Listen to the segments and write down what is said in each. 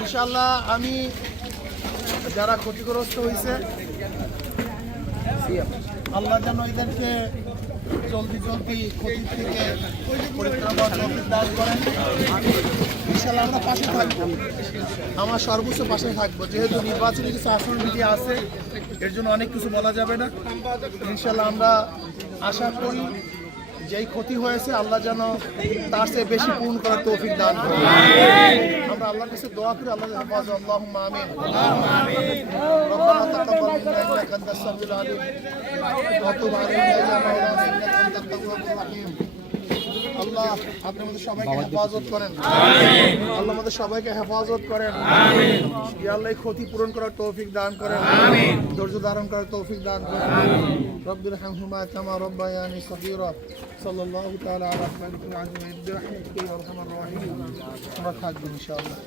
ইনশাআল্লাহ আমি যারা ক্ষতিগ্রস্ত হয়েছে আল্লাহ যেন এদেরকে জলদি জলদি ক্ষতি থেকে পরিত্রাণ দান করেন। ইনশাআল্লাহ আমরা পাশে থাকবো, আমার সর্বোচ্চ পাশে থাকবো। যেহেতু নির্বাচনী কিছু আচরণবিধি আছে, এর জন্য অনেক কিছু বলা যাবে না। ইনশাআল্লাহ আমরা আশা করি যেই ক্ষতি হয়েছে আল্লাহ যেন তার চেয়ে বেশি পূর্ণ করার তৌফিক দান করেন। আমরা আল্লাহর কাছে দোয়া করি, আল্লাহ হেফাজত। আল্লাহুম্মা আমিন। রব্বানা তাকাব্বাল মিন্না ইন্নাকা আনতাস সামিউল আলিম ওয়া তুব আলাইনা ইয়া মাওলানা ইন্নাকা আনতাত তাওয়াবুর রহিম। আল্লাহ আপনি আমাদের সবাইকে হেফাজত করেন। আমিন। আল্লাহ আমাদের সবাইকে হেফাজত করেন। আমিন। ইয়া আল্লাহ ক্ষতি পূরণ করার তৌফিক দান করেন। আমিন। ধৈর্য ধারণ করার তৌফিক দান করেন। আমিন। রব্বির হামহুমা কামা রাব্বায়ানি সগীরা। সাল্লাল্লাহু তাআলা আলা খায়রিল আজমাইন বিরহমাতিকা ইয়া আরহামার রাহিম। আমরা থাকবো ইনশাআল্লাহ।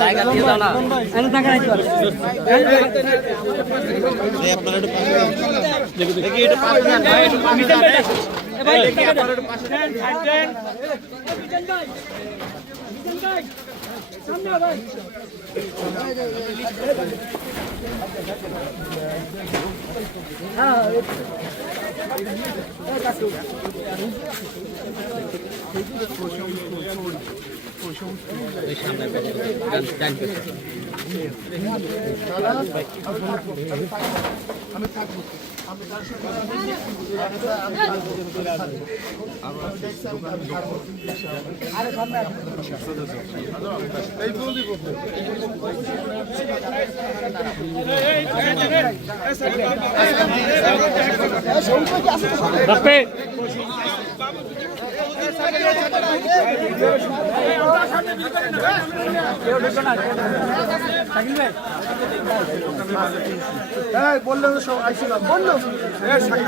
জায়গা দিয়ে দাও না, টাকা রাখতে পারো। দেখি এটা পাশে যান ভাই, একটু পাশে যান ভাই, দেখি আপনারা একটু পাশে যান, ছাড়েন মিজান ভাই, মিজান ভাই সামনে ভাই। হ্যাঁ আমি থাকবো। বললেন সব আইসিলাম বললো